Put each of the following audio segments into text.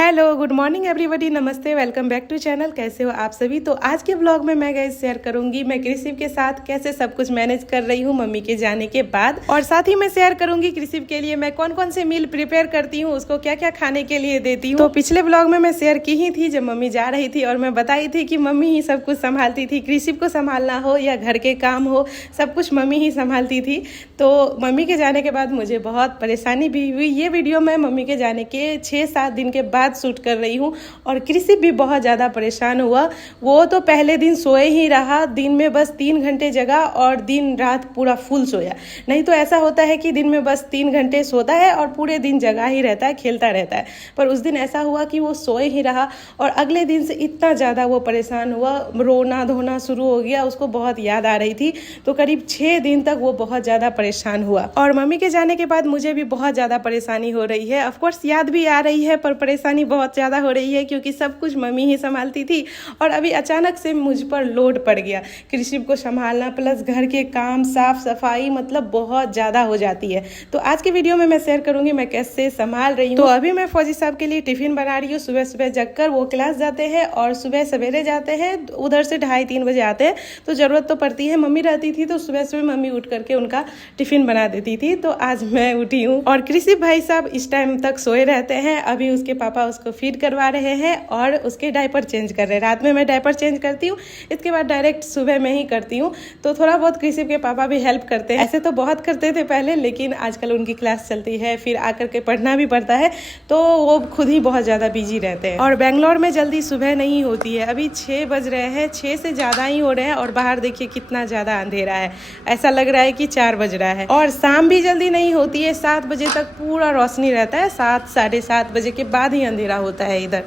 Hello good morning everybody, नमस्ते, welcome back to channel. कैसे हो आप सभी। तो आज के ब्लॉग में मैं गाइस शेयर करूंगी मैं कृषिव के साथ कैसे सब कुछ मैनेज कर रही हूँ मम्मी के जाने के बाद, और साथ ही मैं शेयर करूंगी कृषिव के लिए मैं कौन कौन से मील प्रिपेयर करती हूँ, उसको क्या क्या खाने के लिए देती हूँ। तो पिछले ब्लॉग में मैं शेयर की ही थी जब मम्मी जा रही थी, और मैं बताई थी कि मम्मी ही सब कुछ संभालती थी, कृषिव को संभालना हो या घर के काम हो सब कुछ मम्मी ही संभालती थी। तो मम्मी के जाने के बाद मुझे बहुत परेशानी भी हुई। ये वीडियो मैं मम्मी के जाने के 6-7 दिन के बाद शूट कर रही हूँ, और कृषिव भी बहुत ज़्यादा परेशान हुआ। वो तो पहले दिन सोए ही रहा, दिन में बस 3 घंटे जगा और दिन रात पूरा फुल सोया। नहीं तो ऐसा होता है कि दिन में बस 3 घंटे सोता है और पूरे दिन जगा ही रहता है, खेलता रहता है। पर उस दिन ऐसा हुआ कि वो सोए ही रहा, और अगले दिन से इतना ज़्यादा वो परेशान हुआ, रोना धोना शुरू हो गया, उसको बहुत याद आ रही थी। तो करीब 6 दिन तक वो बहुत ज़्यादा परेशान हुआ, और मम्मी के जाने के बाद मुझे भी बहुत ज़्यादा परेशानी हो रही है। ऑफकोर्स याद भी आ रही है, पर परेशानी बहुत ज़्यादा हो रही है क्योंकि सब कुछ मम्मी ही संभालती थी, और अभी अचानक से मुझ पर लोड पड़ गया। कृषिव को संभालना प्लस घर के काम, साफ सफाई, मतलब बहुत ज़्यादा हो जाती है। तो आज के वीडियो में मैं शेयर करूंगी मैं कैसे संभाल रही हूँ। तो अभी मैं फौजी साहब के लिए टिफिन बना रही हूँ। सुबह सुबह जगकर वो क्लास जाते हैं, और सुबह सवेरे जाते हैं, उधर से 2:30-3 बजे आते हैं। तो ज़रूरत तो पड़ती है, मम्मी रहती थी तो सुबह सुबह मम्मी उठ करके उनका टिफिन बना देती थी। तो आज मैं उठी हूँ, और कृषिव भाई साहब इस टाइम तक सोए रहते हैं। अभी उसके पापा उसको फीड करवा रहे हैं और उसके डायपर चेंज कर रहे हैं। रात में मैं डायपर चेंज करती हूँ, इसके बाद डायरेक्ट सुबह में ही करती हूँ। तो थोड़ा बहुत कृषिव के पापा भी हेल्प करते हैं। ऐसे तो बहुत करते थे पहले, लेकिन आजकल उनकी क्लास चलती है, फिर आकर के पढ़ना भी पड़ता है, तो वो खुद ही बहुत ज़्यादा बिजी रहते हैं। और बेंगलोर में जल्दी सुबह नहीं होती है, अभी 6 बज रहे हैं, 6 से ज़्यादा ही हो रहे हैं, और बाहर देखिए कितना ज़्यादा अंधेरा है, ऐसा लग रहा है कि 4 बज रहा है। और शाम भी जल्दी नहीं होती है, 7 बजे तक पूरा रोशनी रहता है, 7-7:30 बजे के बाद ही अंधेरा होता है। इधर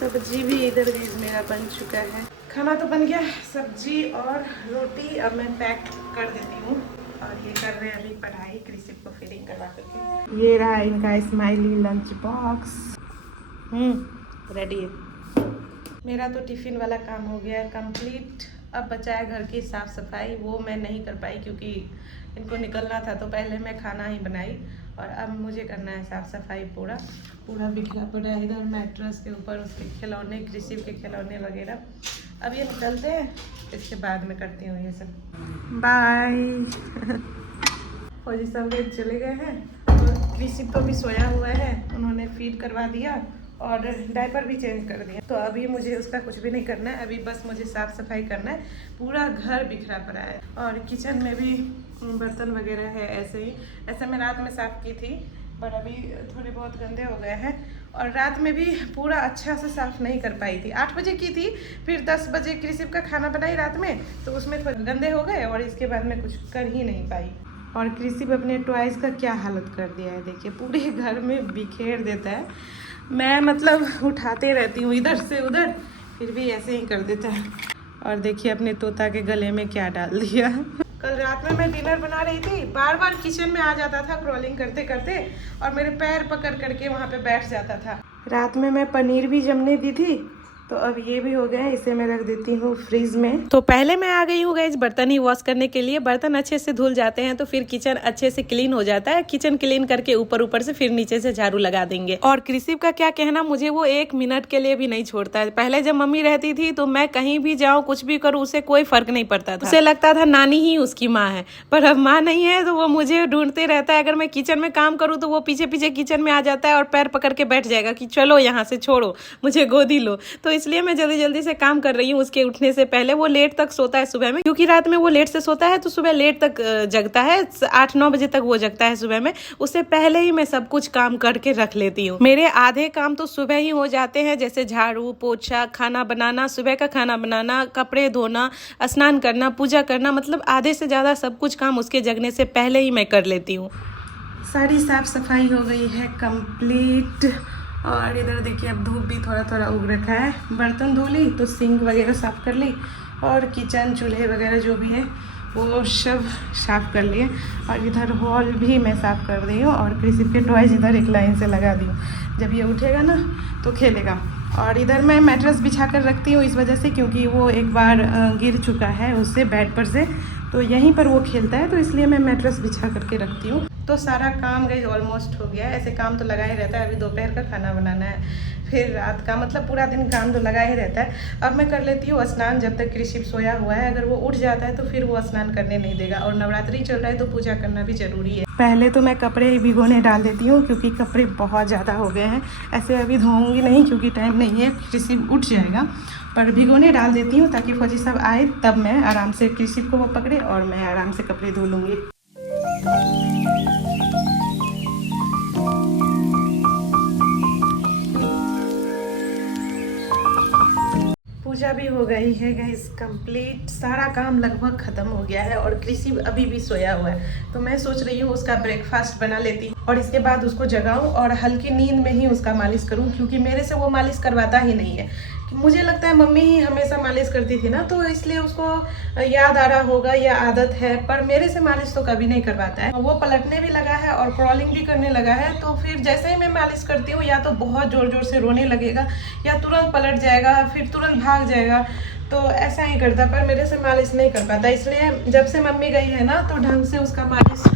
सब्जी भी इधर मेरा बन चुका है, खाना तो बन गया, सब्जी और रोटी अब मैं पैक कर देती हूँ। और ये कर रहे हैं अभी पढ़ाई, कृषिव को फीडिंग करवा करके। ये रहा इनका स्माइली लंच बॉक्स, रेडी है। मेरा तो टिफिन वाला काम हो गया है कंप्लीट। अब बचा है घर की साफ सफाई, वो मैं नहीं कर पाई क्योंकि इनको निकलना था, तो पहले मैं खाना ही बनाई, और अब मुझे करना है साफ सफाई। पूरा बिखरा पड़ा है इधर मैट्रेस के ऊपर, उसके खिलौने, कृषिव के खिलौने वगैरह। अब ये निकलते हैं, इसके बाद में करती हूँ ये सब। बाय। फौजी साहब चले गए हैं, और कृषिव तो भी सोया हुआ है, उन्होंने फीड करवा दिया और डायपर भी चेंज कर दिया। तो अभी मुझे उसका कुछ भी नहीं करना है, अभी बस मुझे साफ़ सफाई करना है। पूरा घर बिखरा पड़ा है, और किचन में भी बर्तन वगैरह है ऐसे ही। ऐसे मैं रात में साफ़ की थी, पर अभी थोड़े बहुत गंदे हो गए हैं, और रात में भी पूरा अच्छा से साफ़ नहीं कर पाई थी। 8 बजे की थी, फिर 10 बजे कृषिव का खाना बनाई रात में, तो उसमें थोड़े गंदे हो गए, और इसके बाद मैं कुछ कर ही नहीं पाई। और कृषिव अपने टॉयज़ का क्या हालत कर दिया है, देखिए पूरे घर में बिखेर देता है। मैं मतलब उठाते रहती हूँ इधर से उधर, फिर भी ऐसे ही कर देता है। और देखिए अपने तोता के गले में क्या डाल दिया। कल रात में मैं डिनर बना रही थी, बार बार किचन में आ जाता था क्रॉलिंग करते करते, और मेरे पैर पकड़ करके वहाँ पे बैठ जाता था। रात में मैं पनीर भी जमने दी थी, तो अब ये भी हो गया है, इसे मैं रख देती हूँ फ्रीज में। तो पहले मैं आ गई हूँ गाइस बर्तन ही वॉश करने के लिए। बर्तन अच्छे से धुल जाते हैं तो फिर किचन अच्छे से क्लीन हो जाता है। किचन क्लीन करके ऊपर से फिर नीचे से झाड़ू लगा देंगे। और कृषिव का क्या कहना, मुझे वो 1 मिनट के लिए भी नहीं छोड़ता है। पहले जब मम्मी रहती थी तो मैं कहीं भी जाऊँ, कुछ भी करूँ, उसे कोई फर्क नहीं पड़ता था। उसे लगता था नानी ही उसकी माँ है, पर अब माँ नहीं है तो वो मुझे ढूंढते रहता है। अगर मैं किचन में काम करूँ तो वो पीछे पीछे किचन में आ जाता है और पैर पकड़ के बैठ जाएगा कि चलो यहाँ से, छोड़ो, मुझे गोदी लो। तो इसलिए मैं जल्दी जल्दी से काम कर रही हूँ उसके उठने से पहले। वो लेट तक सोता है सुबह में, क्योंकि रात में वो लेट से सोता है तो सुबह लेट तक जगता है, 8-9 बजे तक वो जगता है सुबह में। उससे पहले ही मैं सब कुछ काम करके रख लेती हूँ। मेरे आधे काम तो सुबह ही हो जाते हैं, जैसे झाड़ू पोछा, खाना बनाना, सुबह का खाना बनाना, कपड़े धोना, स्नान करना, पूजा करना, मतलब आधे से ज्यादा सब कुछ काम उसके जगने से पहले ही मैं कर लेती हूँ। सारी साफ सफाई हो गई है कंप्लीट, और इधर देखिए अब धूप भी थोड़ा थोड़ा उग रखा है। बर्तन धो ली तो सिंक वगैरह साफ़ कर ली, और किचन चूल्हे वगैरह जो भी है वो सब साफ़ कर लिए। और इधर हॉल भी मैं साफ़ कर दी हूँ, और कृषिव के टॉयज इधर एक लाइन से लगा दी हूँ, जब ये उठेगा ना तो खेलेगा। और इधर मैं मैट्रेस बिछा कर रखती हूँ इस वजह से, क्योंकि वो एक बार गिर चुका है उससे बेड पर से, तो यहीं पर वो खेलता है, तो इसलिए मैं मैट्रेस बिछा करके रखती हूँ। तो सारा काम गई ऑलमोस्ट हो गया है। ऐसे काम तो लगा ही रहता है, अभी दोपहर का खाना बनाना है, फिर रात का, मतलब पूरा दिन काम तो लगा ही रहता है। अब मैं कर लेती हूँ स्नान, जब तक कृषि सोया हुआ है। अगर वो उठ जाता है तो फिर वो स्नान करने नहीं देगा, और नवरात्रि चल रहा है तो पूजा करना भी जरूरी है। पहले तो मैं कपड़े भिगोने डाल देती हूँ क्योंकि कपड़े बहुत ज़्यादा हो गए हैं। ऐसे अभी धोऊंगी नहीं क्योंकि टाइम नहीं है, कृषि उठ जाएगा, पर भिगोने डाल देती हूँ ताकि फौजी साहब आए तब मैं आराम से कृषि को वो पकड़े और मैं आराम से कपड़े धो लूँगी। पूजा भी हो गई है गाइस कंप्लीट, सारा काम लगभग ख़त्म हो गया है और कृषि अभी भी सोया हुआ है। तो मैं सोच रही हूँ उसका ब्रेकफास्ट बना लेती हूँ और इसके बाद उसको जगाऊँ और हल्की नींद में ही उसका मालिश करूँ, क्योंकि मेरे से वो मालिश करवाता ही नहीं है। मुझे लगता है मम्मी ही हमेशा मालिश करती थी ना, तो इसलिए उसको याद आ रहा होगा या आदत है, पर मेरे से मालिश तो कभी नहीं करवाता है। वो पलटने भी लगा है और क्रॉलिंग भी करने लगा है, तो फिर जैसे ही मैं मालिश करती हूँ या तो बहुत ज़ोर ज़ोर से रोने लगेगा या तुरंत पलट जाएगा, फिर तुरंत भाग जाएगा, तो ऐसा ही करता, पर मेरे से मालिश नहीं कर पाता। इसलिए जब से मम्मी गई है ना तो ढंग से उसका मालिश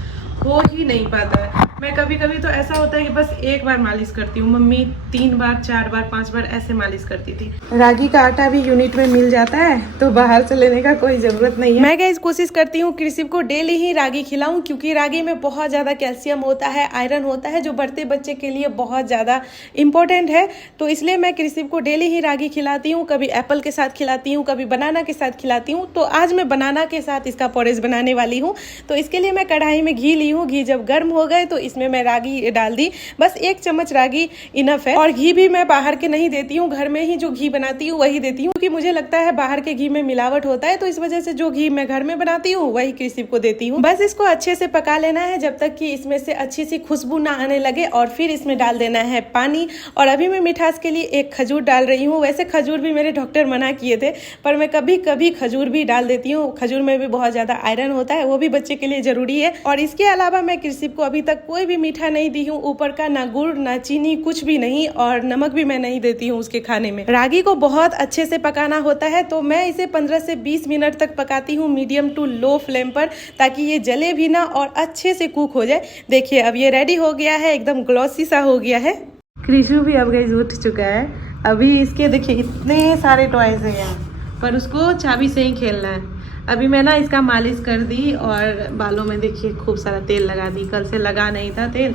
हो ही नहीं पाता है। मैं कभी कभी तो ऐसा होता है कि बस एक बार मालिश करती हूँ, मम्मी 3 बार 4 बार 5 बार ऐसे मालिश करती थी। रागी का आटा भी यूनिट में मिल जाता है तो बाहर से लेने का कोई ज़रूरत नहीं है। मैं गाइस कोशिश करती हूँ कृषि को डेली ही रागी खिलाऊं, क्योंकि रागी में बहुत ज़्यादा कैल्शियम होता है, आयरन होता है, जो बढ़ते बच्चे के लिए बहुत ज़्यादा इंपॉर्टेंट है। तो इसलिए मैं कृषि को डेली ही रागी खिलाती हूँ, कभी एप्पल के साथ खिलाती हूँ, कभी बनाना के साथ खिलाती हूँ। तो आज मैं बनाना के साथ इसका पोरेज बनाने वाली हूँ। तो इसके लिए मैं कढ़ाई में घी ली हूँ, घी जब गर्म हो गए तो इसमें मैं रागी डाल दी, बस 1 चम्मच रागी इनफ है। और घी भी मैं बाहर के नहीं देती हूँ, घर में ही जो घी बनाती हूँ वही देती हूँ, क्योंकि मुझे लगता है बाहर के घी में मिलावट होता है, तो इस वजह से जो घी मैं घर में बनाती हूँ वही कृषि को देती हूँ। बस इसको अच्छे से पका लेना है जब तक कि इसमें से अच्छी सी खुशबू ना आने लगे, और फिर इसमें डाल देना है पानी। और अभी मैं मिठास के लिए 1 खजूर डाल रही हूँ। वैसे खजूर भी मेरे डॉक्टर मना किए थे, पर मैं कभी कभी खजूर भी डाल देती हूँ। खजूर में भी बहुत ज्यादा आयरन होता है, वो भी बच्चे के लिए जरूरी है। और इसके अलावा मैं कृषि को अभी तक कोई भी मीठा नहीं दी हूँ, ऊपर का ना गुड़ ना चीनी कुछ भी नहीं, और नमक भी मैं नहीं देती हूँ उसके खाने में। रागी को बहुत अच्छे से पकाना होता है, तो मैं इसे 15 से 20 मिनट तक पकाती हूँ मीडियम टू लो फ्लेम पर, ताकि ये जले भी ना और अच्छे से कुक हो जाए। देखिए अब ये रेडी हो गया है, एकदम ग्लॉसी सा हो गया है। कृषु भी अब गई उठ चुका है। अभी इसके देखिए इतने सारे टॉयज है यहाँ पर, उसको चाबी से ही खेलना है। अभी मैं ना इसका मालिश कर दी और बालों में देखिए खूब सारा तेल लगा दी, कल से लगा नहीं था तेल,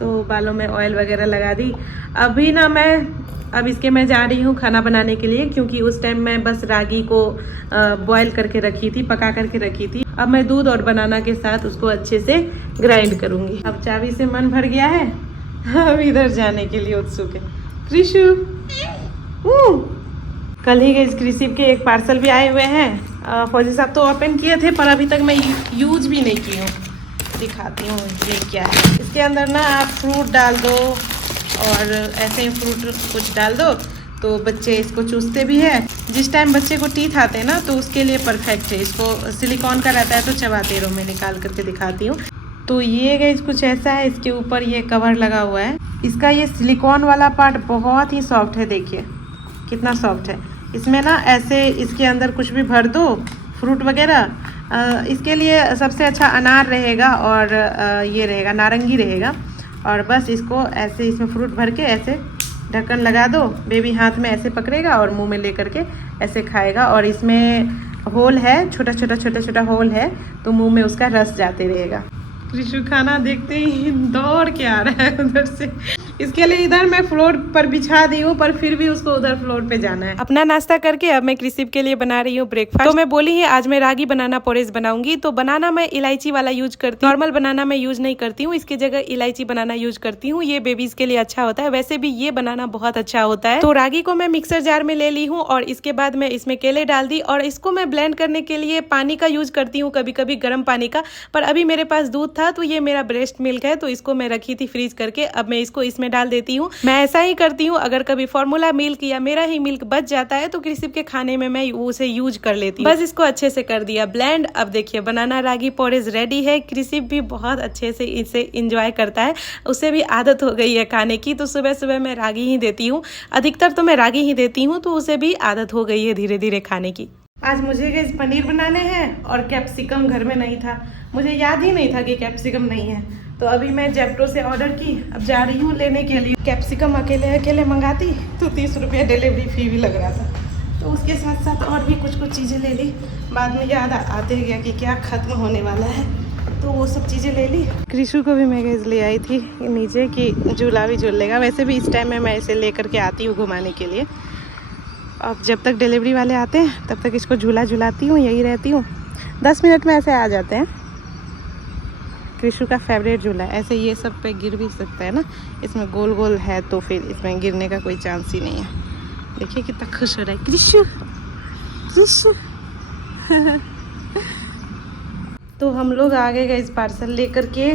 तो बालों में ऑयल वगैरह लगा दी। अभी ना अब इसके मैं जा रही हूँ खाना बनाने के लिए, क्योंकि उस टाइम मैं बस रागी को बॉयल करके रखी थी, पका करके रखी थी। अब मैं दूध और बनाना के साथ उसको अच्छे से ग्राइंड करूँगी। अब चाबी से मन भर गया है, अब इधर जाने के लिए उत्सुक है। कृषु कल ही इस कृषि के एक पार्सल भी आए हुए हैं, फौजी साहब तो ओपन किए थे, पर अभी तक मैं यूज भी नहीं की हूँ। दिखाती हूँ ये क्या है। इसके अंदर ना आप फ्रूट डाल दो और ऐसे ही फ्रूट कुछ डाल दो तो बच्चे इसको चूसते भी है। जिस टाइम बच्चे को टीथ आते हैं ना तो उसके लिए परफेक्ट है। इसको सिलिकॉन का रहता है तो चबाते रहो। मैं निकाल करके दिखाती हूँ। तो ये गाइस कुछ ऐसा है, इसके ऊपर ये कवर लगा हुआ है। इसका ये सिलिकॉन वाला पार्ट बहुत ही सॉफ्ट है, देखिए कितना सॉफ्ट है। इसमें ना ऐसे इसके अंदर कुछ भी भर दो फ्रूट वगैरह। इसके लिए सबसे अच्छा अनार रहेगा और ये रहेगा नारंगी रहेगा। और बस इसको ऐसे इसमें फ्रूट भर के ऐसे ढक्कन लगा दो, बेबी हाथ में ऐसे पकड़ेगा और मुंह में ले करके ऐसे खाएगा। और इसमें होल है, छोटा छोटा होल है, तो मुंह में उसका रस जाते रहेगा। कृषु खाना देखते ही दौड़ के आ रहा है उधर से। इसके लिए इधर मैं फ्लोर पर बिछा दी हूँ, पर फिर भी उसको उधर फ्लोर पे जाना है। अपना नाश्ता करके अब मैं कृषि के लिए बना रही हूँ ब्रेकफास्ट। तो मैं बोली है आज मैं रागी बनाना पोरेज बनाऊंगी। तो बनाना मैं इलायची वाला यूज करती हूँ, नॉर्मल बनाना मैं यूज नहीं करती हूँ। इसकी जगह इलायची बनाना यूज करती हूँ। ये बेबीज के लिए अच्छा होता है, वैसे भी ये बनाना बहुत अच्छा होता है। तो रागी को मैं मिक्सर जार में ले ली हूँ और इसके बाद मैं इसमें केले डाल दी और इसको मैं ब्लेंड करने के लिए पानी का यूज करती हूँ, कभी कभी गर्म पानी का। पर अभी मेरे पास दूध था तो ये मेरा ब्रेस्ट मिल्क है, तो इसको मैं रखी थी फ्रीज करके। अब मैं इसको इसमें डाल देती हूँ। मैं ऐसा ही करती हूँ, अगर कभी फॉर्मूला मिल्क या मेरा ही मिल्क बच जाता है तो कृषि के खाने में मैं उसे यूज कर लेती हूँ। बस इसको अच्छे से कर दिया ब्लेंड। अब देखिए बनाना रागी पोरेज रेडी है। कृषि भी बहुत अच्छे से इसे इंजॉय करता है, उसे भी आदत हो गई है खाने की। तो सुबह सुबह मैं रागी ही देती हूँ, अधिकतर तो मैं रागी ही देती हूँ, तो उसे भी आदत हो गई है धीरे धीरे खाने की। आज मुझे गाइस पनीर बनाने हैं और कैप्सिकम घर में नहीं था, मुझे याद ही नहीं था कि कैप्सिकम नहीं है। तो अभी मैं जेप्टो से ऑर्डर की, अब जा रही हूँ लेने के लिए। कैप्सिकम अकेले अकेले मंगाती तो 30 रुपये डिलीवरी फी भी लग रहा था, तो उसके साथ साथ और भी कुछ चीज़ें ले ली। बाद में याद आते गया कि क्या ख़त्म होने वाला है, तो वो सब चीज़ें ले ली। कृषु को भी मैं गैस ले आई थी नीचे कि झूला भी झूल लेगा। वैसे भी इस टाइम में मैं इसे लेकर के आती हूँ घुमाने के लिए। अब जब तक डिलीवरी वाले आते हैं तब तक इसको झूला झुलाती हूँ, यही रहती हूँ। 10 मिनट में ऐसे आ जाते हैं। कृषु का फेवरेट झूला है, ऐसे ये सब पे गिर भी सकता है ना, इसमें गोल गोल है तो फिर इसमें गिरने का कोई चांस ही नहीं है। देखिए कितना खुश हो रहा है कृषु, कृषु। तो हम लोग आ गए इस पार्सल लेकर के।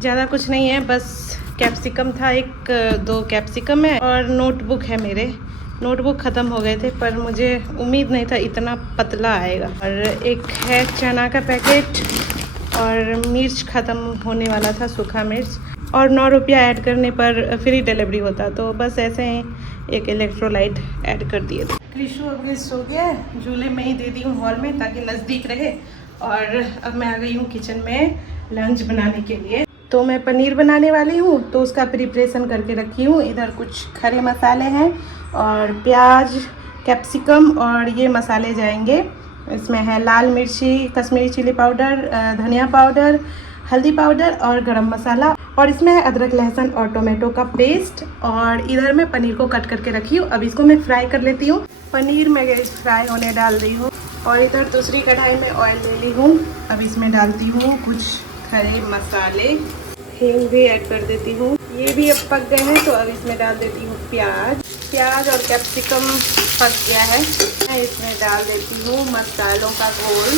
ज़्यादा कुछ नहीं है, बस कैप्सिकम था, 1-2 कैप्सिकम है और नोटबुक है। मेरे नोटबुक ख़त्म हो गए थे, पर मुझे उम्मीद नहीं था इतना पतला आएगा। और एक है चना का पैकेट, और मिर्च ख़त्म होने वाला था, सूखा मिर्च, और 9 रुपया ऐड करने पर फ्री डिलीवरी होता, तो बस ऐसे ही एक इलेक्ट्रोलाइट ऐड कर दिए थे। कृषु अब सो गया, झूले में ही दे दी हूँ हॉल में ताकि नज़दीक रहे। और अब मैं आ गई हूँ किचन में लंच बनाने के लिए। तो मैं पनीर बनाने वाली हूँ, तो उसका प्रिपरेशन करके रखी हूँ। इधर कुछ खड़े मसाले हैं और प्याज, कैप्सिकम, और ये मसाले जाएंगे। इसमें है लाल मिर्ची, कश्मीरी चिली पाउडर, धनिया पाउडर, हल्दी पाउडर और गरम मसाला, और इसमें है अदरक, लहसुन और टोमेटो का पेस्ट। और इधर मैं पनीर को कट करके रखी हूँ। अब इसको मैं फ्राई कर लेती हूँ। पनीर मैं गैस फ्राई होने डाल रही हूँ, और इधर दूसरी कढ़ाई में ऑयल ले ली हूँ। अब इसमें डालती हूँ कुछ खड़े मसाले, हींग भी ऐड कर देती हूँ। ये भी अब पक गए हैं, तो अब इसमें डाल देती हूँ प्याज और कैप्सिकम पक गया है। मैं इसमें डाल देती हूँ मसालों का घोल,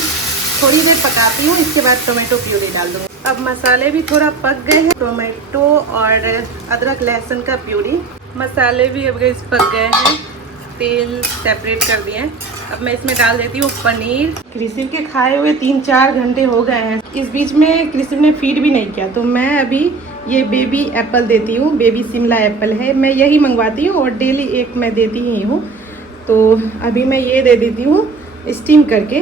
थोड़ी देर पकाती हूँ, इसके बाद टोमेटो प्यूरी डाल दूँगी। अब मसाले भी थोड़ा पक गए हैं, टोमेटो और अदरक लहसुन का प्यूरी, मसाले भी अब गैस पक गए हैं, तेल सेपरेट कर दिए हैं। अब मैं इसमें डाल देती हूँ पनीर। कृषि के खाए हुए 3-4 घंटे हो गए हैं। इस बीच में कृषि ने फीड भी नहीं किया, तो मैं अभी ये बेबी एप्पल देती हूँ। बेबी शिमला एप्पल है, मैं यही मंगवाती हूँ और डेली एक मैं देती ही हूँ। तो अभी मैं ये दे देती हूँ स्टीम करके।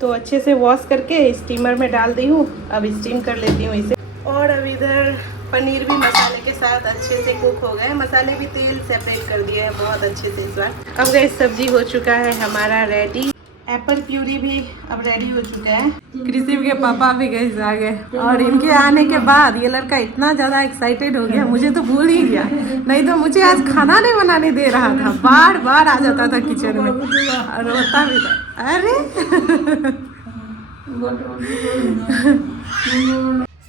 तो अच्छे से वॉश करके स्टीमर में डाल दी हूँ। अब स्टीम कर लेती हूँ इसे। और अब इधर पनीर भी मसाले के साथ अच्छे से कुक हो गए। मसाले भी तेल सेपरेट कर दिए हैं बहुत अच्छे से इस बार। अब गैस सब्जी हो चुका है हमारा रेडी। एप्पल प्यूरी भी अब रेडी हो चुका है। कृषि के पापा भी गैस आ गए, और इनके आने के बाद ये लड़का इतना ज़्यादा एक्साइटेड हो गया, मुझे तो भूल ही गया। नहीं तो मुझे आज खाना नहीं बनाने दे रहा था, बार बार आ जाता था किचन में और रोता भी था। अरे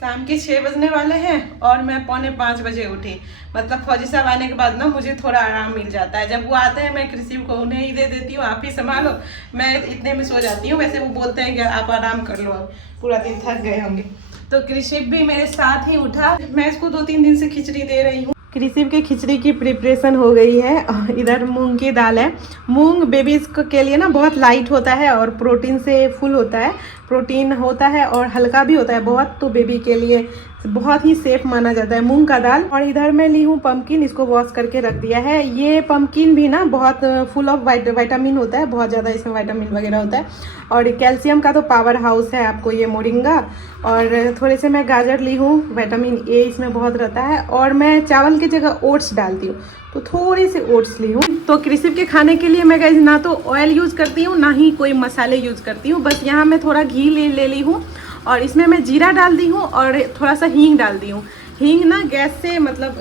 शाम के 6 बजने वाले हैं और मैं 4:45 बजे उठी। मतलब फौजी साहब आने के बाद ना मुझे थोड़ा आराम मिल जाता है। जब वो आते हैं मैं कृषि को उन्हें ही दे देती हूँ, आप ही संभालो, मैं इतने में सो जाती हूँ। वैसे वो बोलते हैं कि आप आराम कर लो, अब पूरा दिन थक गए होंगे। तो कृषि भी मेरे साथ ही उठा। मैं इसको 2-3 दिन से खिचड़ी दे रही हूँ। कृषि के खिचड़ी की प्रिपरेशन हो गई है। इधर मूंग की दाल है। मूंग बेबीज के लिए ना बहुत लाइट होता है और प्रोटीन से फुल होता है, प्रोटीन होता है और हल्का भी होता है बहुत, तो बेबी के लिए बहुत ही सेफ माना जाता है मूंग का दाल। और इधर मैं ली हूँ पम्पकिन, इसको वॉश करके रख दिया है। ये पम्पकिन भी ना बहुत फुल ऑफ विटामिन होता है, बहुत ज़्यादा इसमें विटामिन वगैरह होता है, और कैल्शियम का तो पावर हाउस है आपको ये मोरिंगा। और थोड़े से मैं गाजर ली हूँ, विटामिन ए इसमें बहुत रहता है। और मैं चावल की जगह ओट्स डालती हूँ, तो थोड़े से ओट्स ली हूँ। तो कृषि के खाने के लिए मैं ना तो ऑयल यूज़ करती हूँ ना ही कोई मसाले यूज़ करती हूँ। बस यहाँ मैं थोड़ा घी ले ली हूँ और इसमें मैं जीरा डाल दी हूँ और थोड़ा सा हींग डाल दी हूँ। हींग ना गैस से मतलब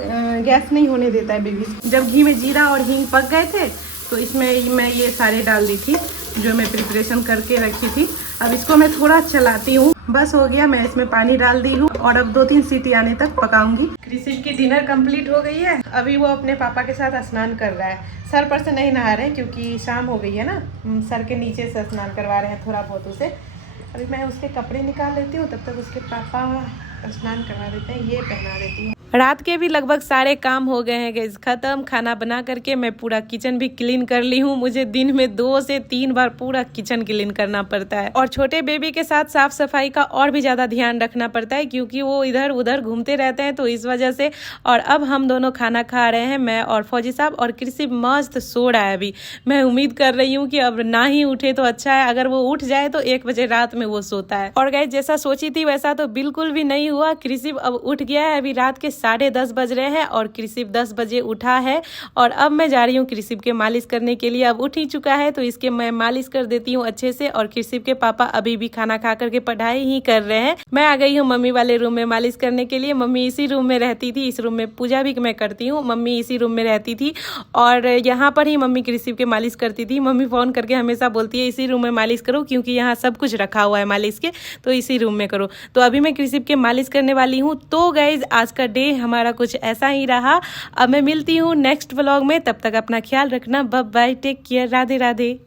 गैस नहीं होने देता है बेबी। जब घी में जीरा और हींग पक गए थे तो इसमें मैं ये सारे डाल दी थी जो मैं प्रिपरेशन करके रखी थी। अब इसको मैं थोड़ा चलाती हूँ। बस हो गया, मैं इसमें पानी डाल दी हूँ और अब 2-3 सीटी आने तक पकाऊंगी। कृषि की डिनर कंप्लीट हो गई है। अभी वो अपने पापा के साथ स्नान कर रहा है। सर पर से नहीं नहा रहे हैं क्योंकि शाम हो गई है ना, सर के नीचे से स्नान करवा रहे हैं थोड़ा बहुत उसे। अभी मैं उसके कपड़े निकाल लेती हूँ, तब तक उसके पापा स्नान करवा देते हैं। ये पहना देती हूँ। रात के भी लगभग सारे काम हो गए हैं गाइस खत्म। खाना बना करके मैं पूरा किचन भी क्लीन कर ली हूँ। मुझे दिन में 2 से 3 बार पूरा किचन क्लीन करना पड़ता है, और छोटे बेबी के साथ साफ सफाई का और भी ज्यादा ध्यान रखना पड़ता है क्योंकि वो इधर उधर घूमते रहते हैं, तो इस वजह से। और अब हम दोनों खाना खा रहे हैं, मैं और फौजी साहब, और कृषि मस्त सो रहा है अभी। मैं उम्मीद कर रही हूँ कि अब ना ही उठे तो अच्छा है, अगर वो उठ जाए तो 1 बजे रात में वो सोता है। और गाइस जैसा सोची थी वैसा तो बिल्कुल भी नहीं हुआ। कृषि अब उठ गया है, अभी रात के 10:30 बज रहे हैं और कृषि 10 बजे उठा है। और अब मैं जा रही हूँ कृषि के मालिश करने के लिए। अब उठ ही चुका है तो इसके मैं मालिश कर देती हूँ अच्छे से। और कृषि के पापा अभी भी खाना खा करके पढ़ाई ही कर रहे हैं। मैं आ गई हूँ मम्मी वाले रूम में मालिश करने के लिए। मम्मी इसी रूम में रहती थी, इस रूम में पूजा भी मैं करती हूँ, मम्मी इसी रूम में रहती थी और यहाँ पर ही मम्मी कृषि के मालिश करती थी। मम्मी फोन करके हमेशा बोलती है इसी रूम में मालिश करो क्योंकि यहाँ सब कुछ रखा हुआ है मालिश के, तो इसी रूम में करो। तो अभी मैं कृषि के मालिश करने वाली हूँ। तो गाइज आज का डे हमारा कुछ ऐसा ही रहा। अब मैं मिलती हूँ नेक्स्ट व्लॉग में, तब तक अपना ख्याल रखना। Bye bye, take care, Radhe Radhe.